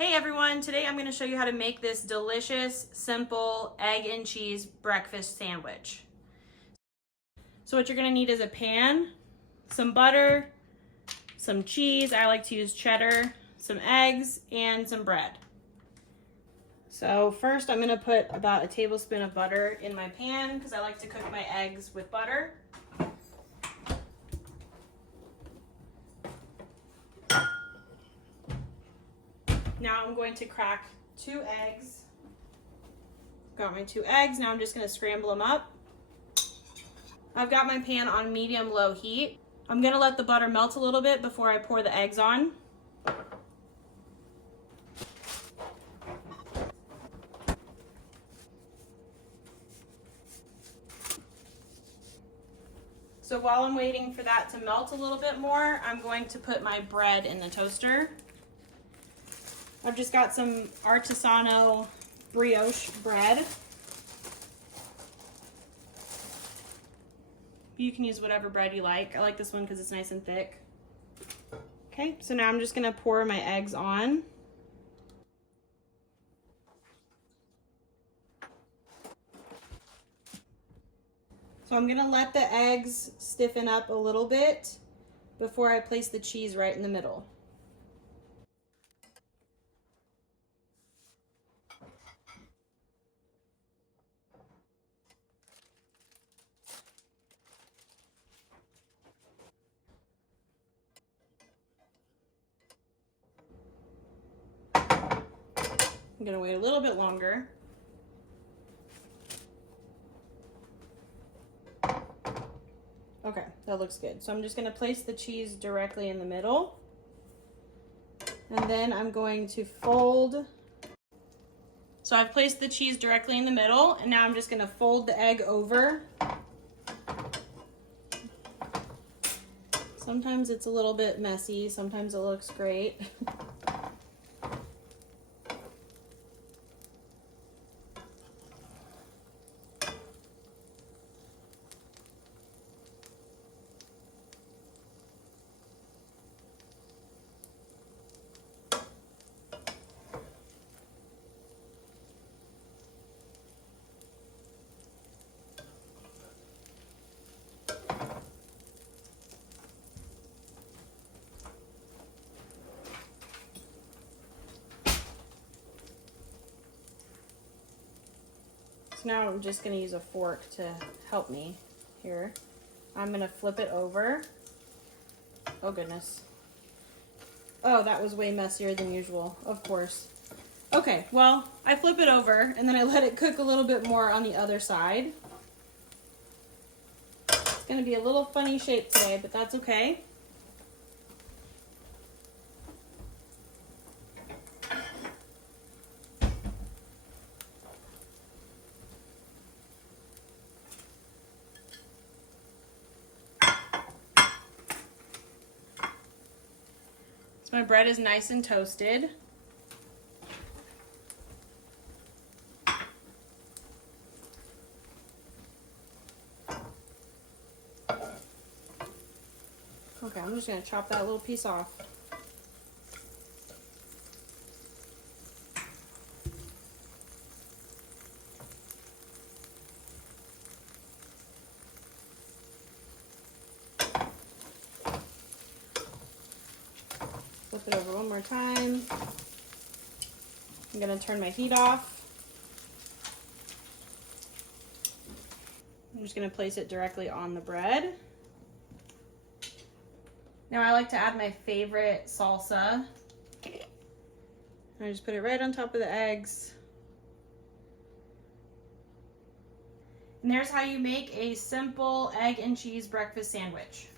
Hey everyone, today I'm going to show you how to make this delicious, simple egg and cheese breakfast sandwich. So what you're going to need is a pan, some butter, some cheese, I like to use cheddar, some eggs, and some bread. So first I'm going to put about a tablespoon of butter in my pan because I like to cook my eggs with butter. Now I'm going to crack 2 eggs. Got my 2 eggs, now I'm just going to scramble them up. I've got my pan on medium-low heat. I'm going to let the butter melt a little bit before I pour the eggs on. So while I'm waiting for that to melt a little bit more, I'm going to put my bread in the toaster. I've just got some Artisano brioche bread. You can use whatever bread you like. I like this one because it's nice and thick. Okay, so now I'm just gonna pour my eggs on. So I'm gonna let the eggs stiffen up a little bit before I place the cheese right in the middle. I'm gonna wait a little bit longer. Okay, that looks good. So I'm just gonna place the cheese directly in the middle. And then I'm going to fold. So I've placed the cheese directly in the middle, and now I'm just gonna fold the egg over. Sometimes it's a little bit messy, sometimes it looks great. So now I'm just going to use a fork to help me here. I'm going to flip it over. Oh goodness. Oh, that was way messier than usual, of course. Okay, well, I flip it over and then I let it cook a little bit more on the other side. It's going to be a little funny shape today, but that's okay. So my bread is nice and toasted. Okay, I'm just going to chop that little piece off. Flip it over one more time. I'm going to turn my heat off. I'm just going to place it directly on the bread. Now I like to add my favorite salsa. I just put it right on top of the eggs. And there's how you make a simple egg and cheese breakfast sandwich.